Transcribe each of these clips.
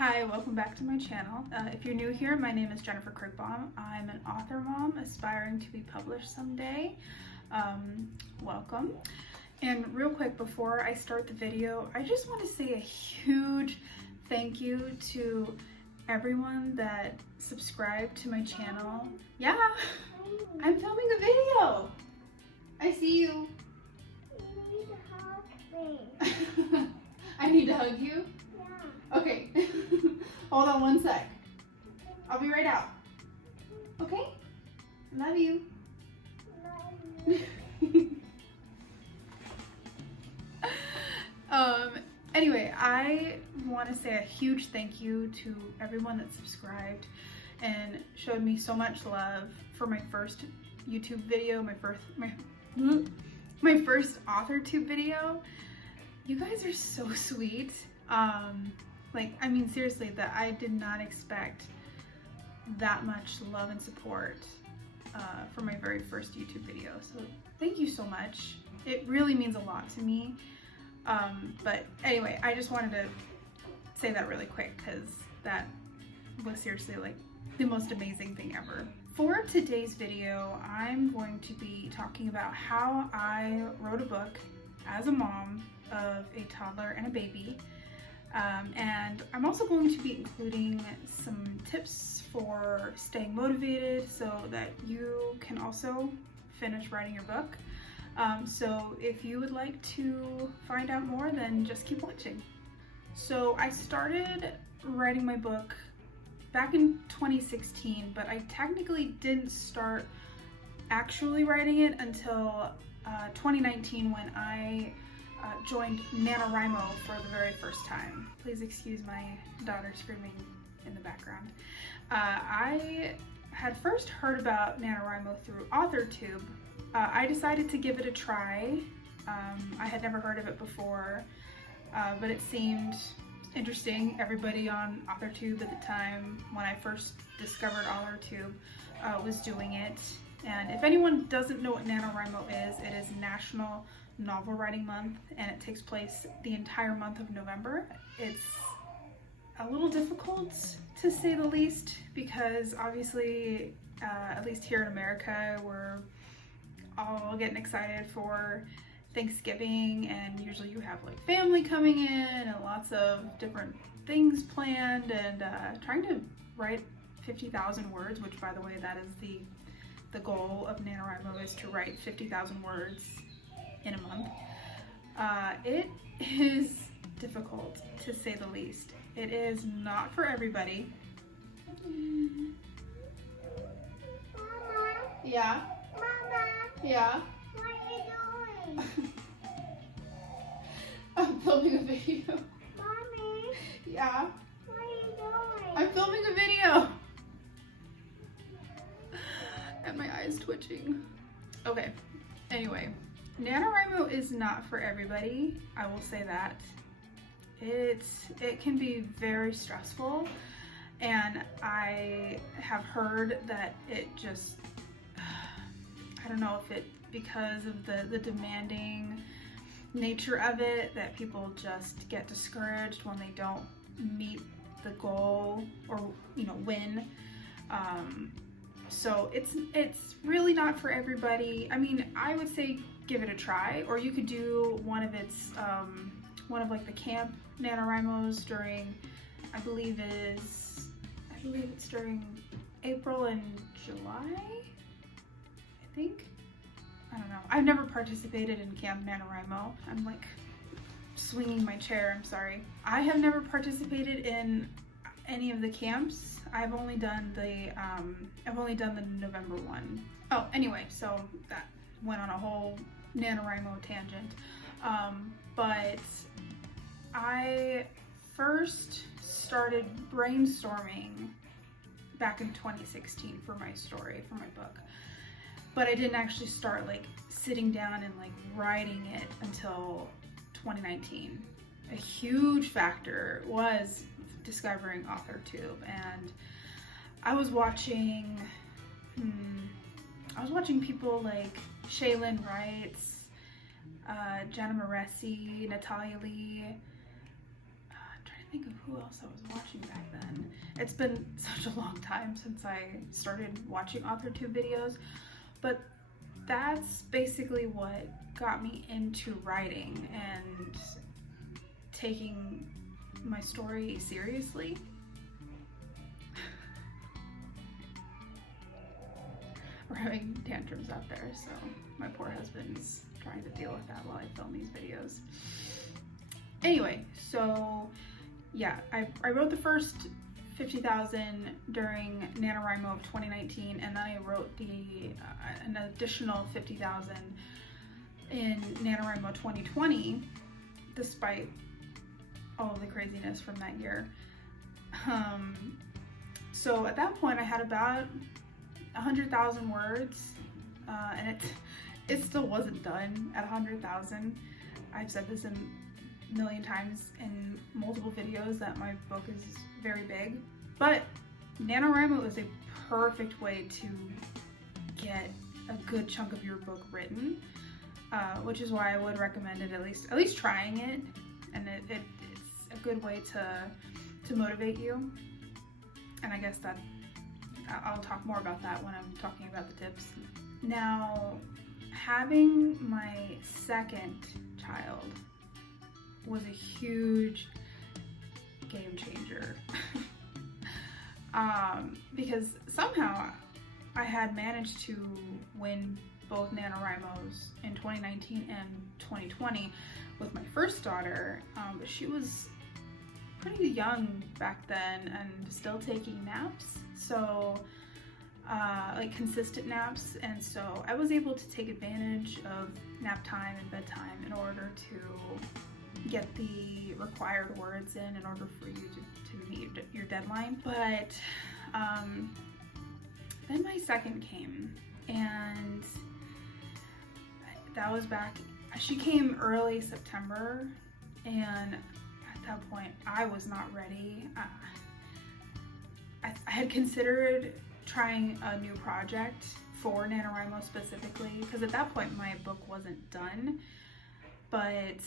Hi, welcome back to my channel. If you're new here, my name is Jennifer Krigbaum. I'm an author mom aspiring to be published someday. Welcome. And real quick, before I start the video, I just want to say a huge thank you to everyone that subscribed to my channel. Yeah, I'm filming a video. I see you. You need to hug me. I need to hug you? Yeah. Okay. Hold on one sec. I'll be right out. Okay? Love you. Love you. Anyway, I want to say a huge thank you to everyone that subscribed and showed me so much love for my first YouTube video, my first authortube video. You guys are so sweet. I mean, seriously, that I did not expect that much love and support for my very first YouTube video. So thank you so much. It really means a lot to me. But anyway, I just wanted to say that really quick because that was seriously like the most amazing thing ever. For today's video, I'm going to be talking about how I wrote a book as a mom of a toddler and a baby. And I'm also going to be including some tips for staying motivated so that you can also finish writing your book. So if you would like to find out more, then just keep watching. So I started writing my book back in 2016, but I technically didn't start actually writing it until 2019 when I joined NaNoWriMo for the very first time. Please excuse my daughter screaming in the background. I had first heard about NaNoWriMo through AuthorTube. I decided to give it a try. I had never heard of it before, but it seemed interesting. Everybody on AuthorTube at the time, when I first discovered AuthorTube, was doing it. And if anyone doesn't know what NaNoWriMo is, it is National Novel Writing Month, and it takes place the entire month of November. It's a little difficult to say the least because obviously, at least here in America, we're all getting excited for Thanksgiving, and usually you have like family coming in and lots of different things planned, and trying to write 50,000 words, which by the way, that is the goal of NaNoWriMo, is to write 50,000 words in a month. It is difficult to say the least. It is not for everybody. Mama. Yeah. Mama. Yeah. What are you doing? I'm filming a video. Mommy. Yeah. What are you doing? I'm filming a video. And my eye's twitching. Okay. Anyway, NaNoWriMo is not for everybody. I will say that. It can be very stressful, and I have heard that it just, I don't know if it, because of the demanding nature of it, that people just get discouraged when they don't meet the goal or, you know, win. So it's really not for everybody. I mean, I would say give it a try, or you could do one of its, one of like the camp NaNoWriMos during, I believe it's during April and July, I think. I don't know. I've never participated in Camp NaNoWriMo. I'm like swinging my chair, I'm sorry. I have never participated in any of the camps. I've only done the November one. Oh, anyway, so that went on a whole NaNoWriMo tangent. But I first started brainstorming back in 2016 for my story, for my book. But I didn't actually start like sitting down and like writing it until 2019. A huge factor was discovering AuthorTube, and I was watching people like Shaylin Wrights, Jenna Moresi, Natalia Lee. I'm trying to think of who else I was watching back then. It's been such a long time since I started watching authortube videos, but that's basically what got me into writing and taking my story seriously. We're having tantrums out there, so my poor husband's trying to deal with that while I film these videos. Anyway, so yeah, I wrote the first 50,000 during NaNoWriMo of 2019, and then I wrote an additional 50,000 in NaNoWriMo 2020, despite all of the craziness from that year. So at that point I had about 100,000 words, and it still wasn't done at 100,000. I've said this a million times in multiple videos that my book is very big, but NaNoWriMo is a perfect way to get a good chunk of your book written, which is why I would recommend it, at least trying it, and it's a good way to motivate you. And I guess that I'll talk more about that when I'm talking about the tips. Now, having my second child was a huge game changer. Because somehow I had managed to win both NaNoWriMos in 2019 and 2020 with my first daughter, but she was pretty young back then and still taking naps, so like consistent naps, and so I was able to take advantage of nap time and bedtime in order to get the required words in order for you to meet your deadline. But then my second came, and that was back, she came early September, and at that point I was not ready. I had considered trying a new project for NaNoWriMo specifically, because at that point my book wasn't done, but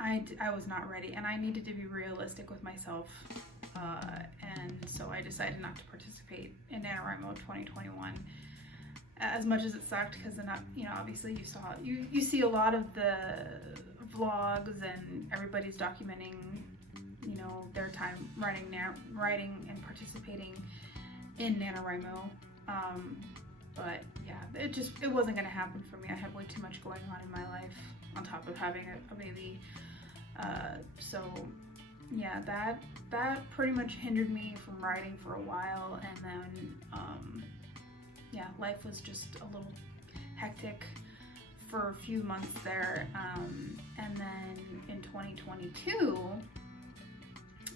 I was not ready, and I needed to be realistic with myself, and so I decided not to participate in NaNoWriMo 2021. As much as it sucked, because then, you know, obviously you see a lot of the vlogs and everybody's documenting, you know, their time writing and participating in NaNoWriMo. But yeah, it wasn't gonna happen for me. I had way too much going on in my life on top of having a baby. So yeah, that pretty much hindered me from writing for a while, and then yeah, life was just a little hectic for a few months there, and then in 2022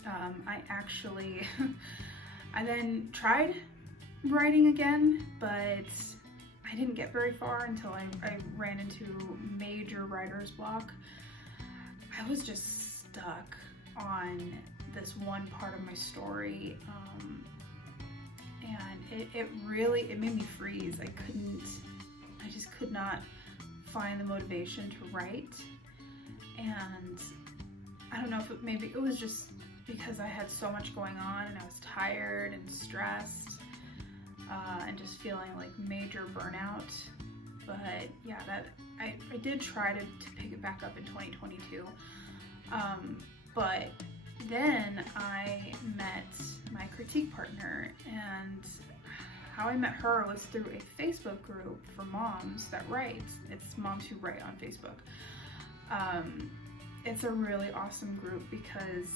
I actually I then tried writing again, but I didn't get very far until I ran into major writer's block. I was just stuck on this one part of my story, and it made me freeze. I just could not find the motivation to write, and I don't know if maybe it was just because I had so much going on and I was tired and stressed, and just feeling like major burnout. But yeah, I did try to pick it back up in 2022, but then I met my critique partner, and how I met her was through a Facebook group for moms that write. It's Moms Who Write on Facebook. It's a really awesome group because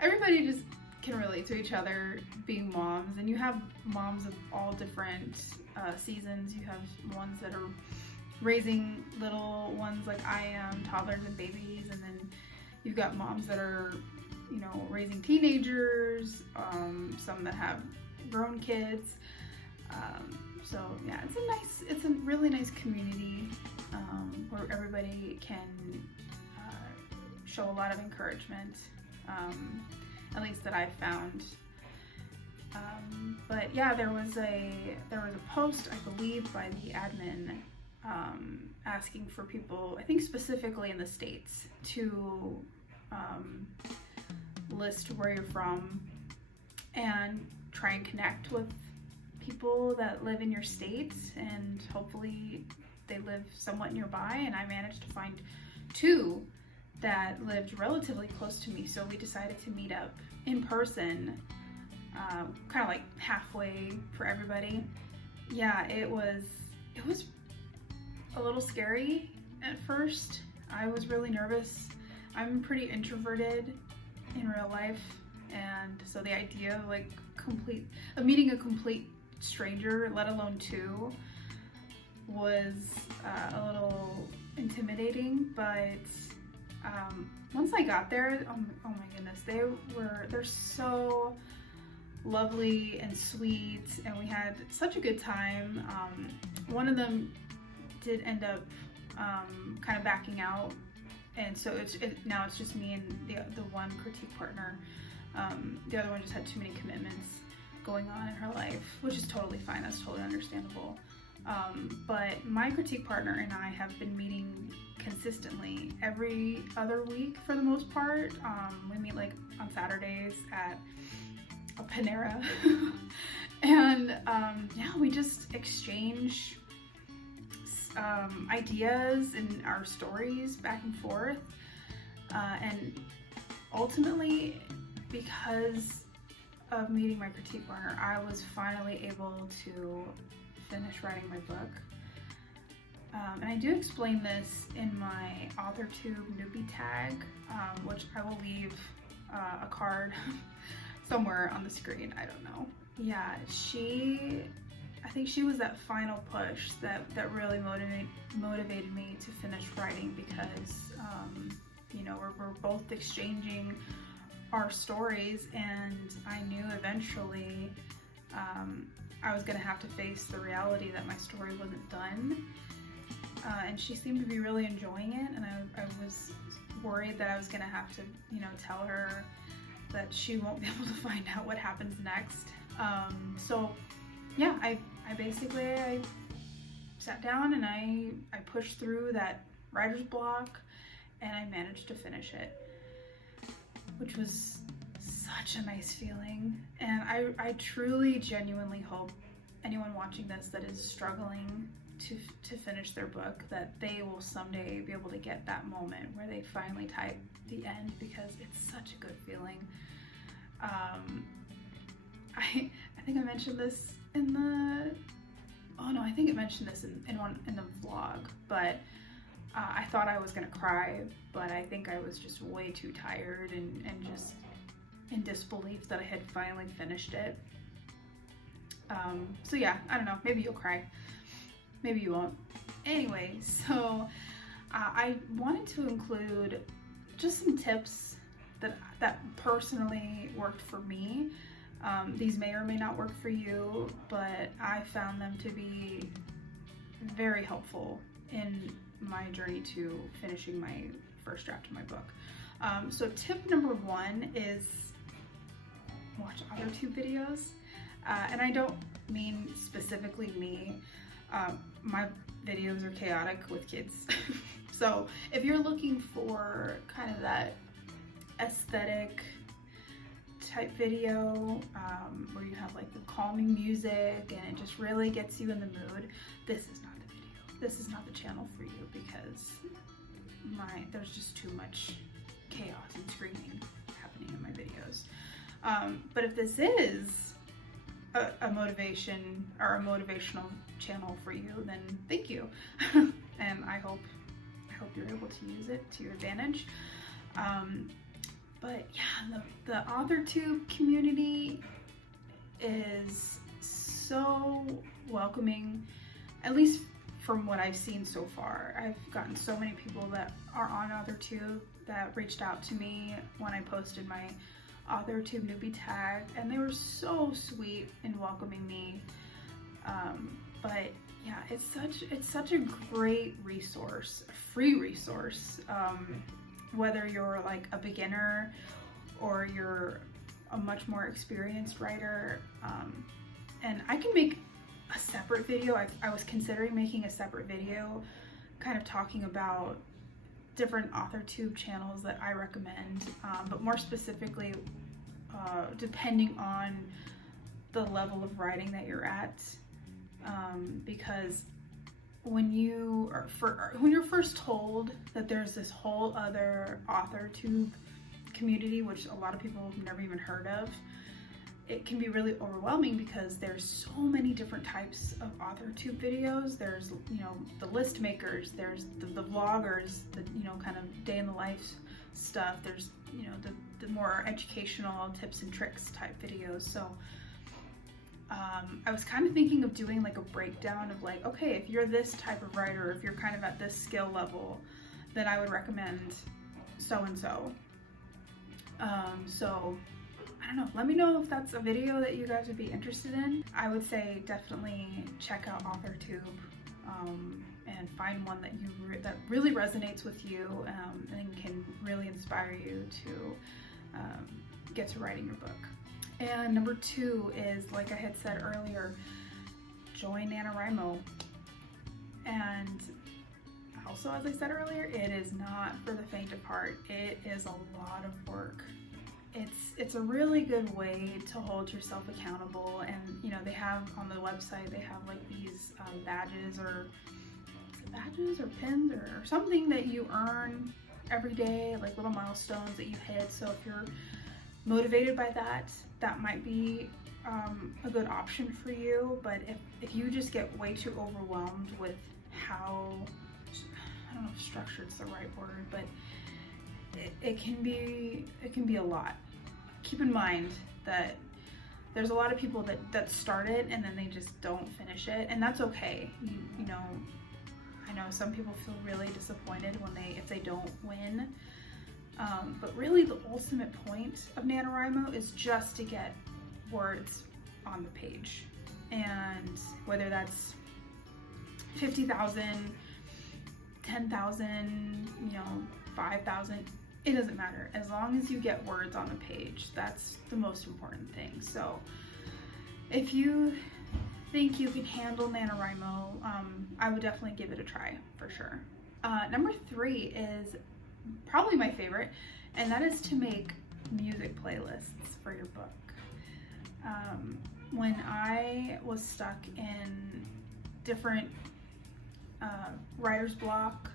everybody just can relate to each other being moms, and you have moms of all different seasons. You have ones that are raising little ones like I am, toddlers and babies, and then you've got moms that are, you know, raising teenagers, some that have grown kids. So yeah, it's a really nice community where everybody can show a lot of encouragement, at least that I've found. But yeah, there was a post, I believe, by the admin asking for people, I think specifically in the States, to list where you're from and try and connect with people that live in your state, and hopefully they live somewhat nearby. And I managed to find 2 that lived relatively close to me, so we decided to meet up in person, kind of like halfway for everybody. Yeah, it was a little scary at first. I was really nervous. I'm pretty introverted in real life, and so the idea of like meeting a complete stranger, let alone 2, was a little intimidating. But once I got there, oh my goodness, they're so lovely and sweet, and we had such a good time. One of them did end up kind of backing out, and so now it's just me and the one critique partner. The other one just had too many commitments going on in her life, which is totally fine. That's totally understandable. But my critique partner and I have been meeting consistently every other week for the most part. We meet like on Saturdays at a Panera and yeah, we just exchange ideas and our stories back and forth, and ultimately, because of meeting my critique partner, I was finally able to finish writing my book. And I do explain this in my authortube newbie tag, which I will leave a card somewhere on the screen, I don't know. Yeah, I think she was that final push that really motivated me to finish writing, because you know, we're both exchanging our stories, and I knew eventually I was gonna have to face the reality that my story wasn't done. And she seemed to be really enjoying it, and I was worried that I was gonna have to, you know, tell her that she won't be able to find out what happens next. So yeah, I basically sat down and I pushed through that writer's block, and I managed to finish it, which was such a nice feeling. And I truly, genuinely hope anyone watching this that is struggling to finish their book, that they will someday be able to get that moment where they finally type the end, because it's such a good feeling. I think I mentioned this in the, oh no, I think I mentioned this in the vlog, but I thought I was gonna cry, but I think I was just way too tired and just in disbelief that I had finally finished it. So yeah, I don't know, maybe you'll cry, maybe you won't. Anyway, so I wanted to include just some tips that personally worked for me. These may or may not work for you, but I found them to be very helpful in my journey to finishing my first draft of my book. So tip number 1 is watch authortube videos. And I don't mean specifically me. My videos are chaotic with kids. So if you're looking for kind of that aesthetic type video, where you have like the calming music and it just really gets you in the mood, this is not the video. This is not the channel for you, because there's just too much chaos and screaming happening in my videos. But if this is a motivation or a motivational channel for you, then thank you. And I hope you're able to use it to your advantage. But yeah, the authortube community is so welcoming, at least from what I've seen so far. I've gotten so many people that are on authortube that reached out to me when I posted my authortube newbie tag, and they were so sweet in welcoming me. But yeah, it's such a great resource, a free resource, whether you're like a beginner or you're a much more experienced writer. And I can make a separate video. I was considering making a separate video kind of talking about different authortube channels that I recommend, but more specifically, depending on the level of writing that you're at, because when you're first told that there's this whole other authortube community, which a lot of people have never even heard of, it can be really overwhelming because there's so many different types of authortube videos. There's, you know, the list makers, there's the vloggers, the, you know, kind of day in the life stuff. There's, you know, the more educational tips and tricks type videos. So I was kind of thinking of doing like a breakdown of like, okay, if you're this type of writer, if you're kind of at this skill level, then I would recommend so-and-so. So I don't know, let me know if that's a video that you guys would be interested in. I would say definitely check out authortube, and find one that that really resonates with you, and can really inspire you to get to writing your book. And number 2 is, like I had said earlier, join NaNoWriMo. And also, as I said earlier, it is not for the faint of heart. It is a lot of work. It's a really good way to hold yourself accountable, and you know, they have on the website, they have like these badges or pins or something that you earn every day, like little milestones that you hit. So if you're motivated by that, that might be a good option for you. But if you just get way too overwhelmed with how, I don't know if structured's the right word, but it can be a lot. Keep in mind that there's a lot of people that start it and then they just don't finish it, and that's okay. You know, I know some people feel really disappointed if they don't win, but really the ultimate point of NaNoWriMo is just to get words on the page, and whether that's 50,000, 10,000, you know, 5,000, it doesn't matter. As long as you get words on the page, that's the most important thing. So if you think you can handle NaNoWriMo, I would definitely give it a try for sure. Number 3 is probably my favorite, and that is to make music playlists for your book. When I was stuck in different writer's blocks,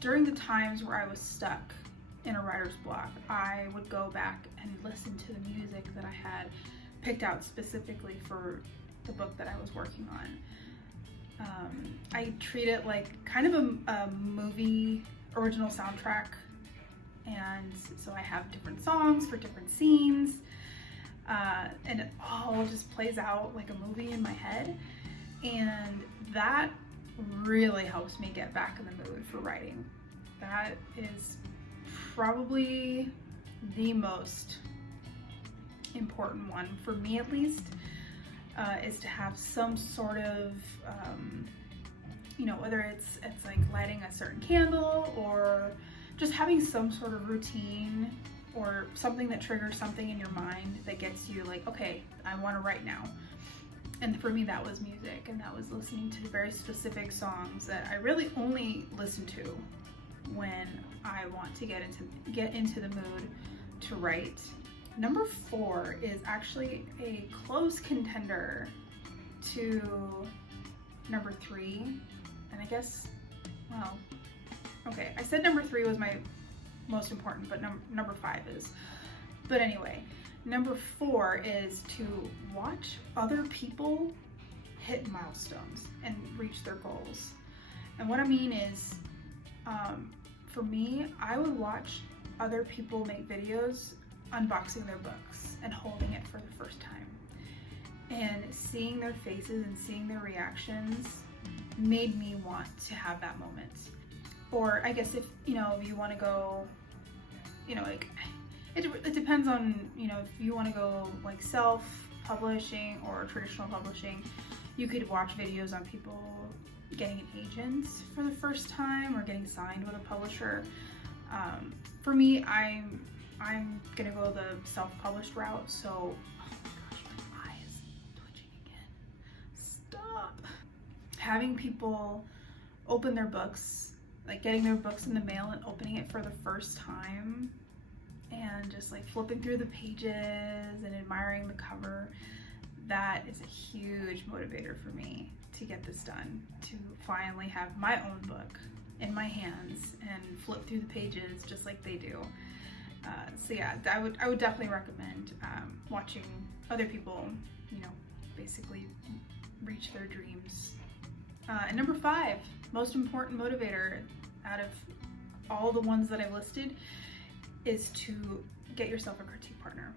during the times where I was stuck in a writer's block, I would go back and listen to the music that I had picked out specifically for the book that I was working on. I treat it like kind of a movie original soundtrack, and so I have different songs for different scenes, and it all just plays out like a movie in my head, and that really helps me get back in the mood for writing. That is probably the most important one for me, at least, is to have some sort of you know, whether it's like lighting a certain candle or just having some sort of routine or something that triggers something in your mind that gets you like, okay, I want to write now. And for me, that was music, and that was listening to very specific songs that I really only listen to when I want to get into the mood to write. Number 4 is actually a close contender to number 3, and I guess, well, okay, I said number 3 was my most important, but number 5 is. But anyway, number 4 is to watch other people hit milestones and reach their goals. And what I mean is, for me, I would watch other people make videos unboxing their books and holding it for the first time. And seeing their faces and seeing their reactions made me want to have that moment. Or I guess if you want to go, like, it depends on, if you want to go like self-publishing or traditional publishing, you could watch videos on people getting an agent for the first time or getting signed with a publisher. For me, I'm gonna go the self-published route, so, oh my gosh, my eye is twitching again. Stop. Having people open their books, like getting their books in the mail and opening it for the first time and just like flipping through the pages and admiring the cover. That is a huge motivator for me to get this done, to finally have my own book in my hands and flip through the pages just like they do. So yeah, I would definitely recommend watching other people, you know, basically reach their dreams. And number 5, most important motivator out of all the ones that I've listed is to get yourself a critique partner.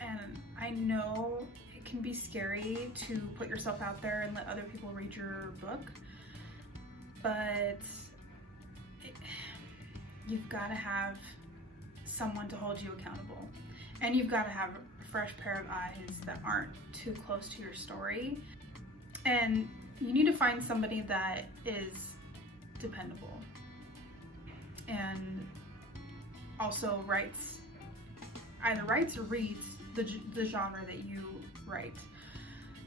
And I know it can be scary to put yourself out there and let other people read your book, but you've got to have someone to hold you accountable, and you've got to have a fresh pair of eyes that aren't too close to your story, and you need to find somebody that is dependable and also either writes or reads the genre that you write.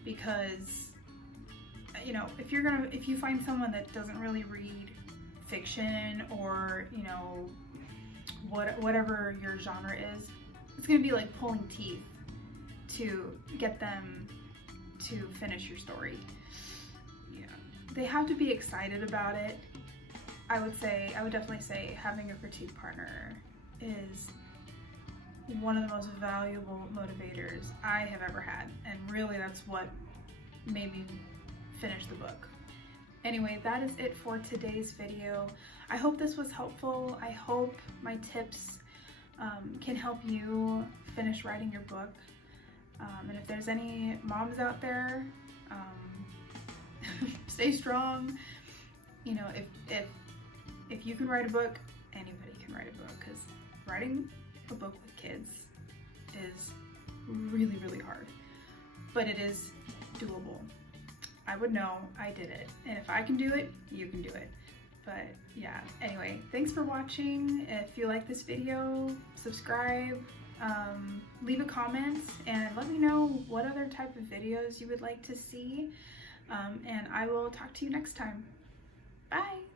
Because, you know, if you find someone that doesn't really read fiction, or, you know, whatever your genre is, it's gonna be like pulling teeth to get them to finish your story. Yeah, they have to be excited about it. I would definitely say having a critique partner is one of the most valuable motivators I have ever had, and really that's what made me finish the book. Anyway, that is it for today's video. I hope this was helpful. I hope my tips can help you finish writing your book. And if there's any moms out there, stay strong. You know, if you can write a book, anybody can write a book, because writing a book with kids is really, really hard, but it is doable. I would know, I did it, and if I can do it, you can do it. But yeah, anyway, thanks for watching. If you like this video, subscribe, leave a comment, and let me know what other type of videos you would like to see, and I will talk to you next time. Bye!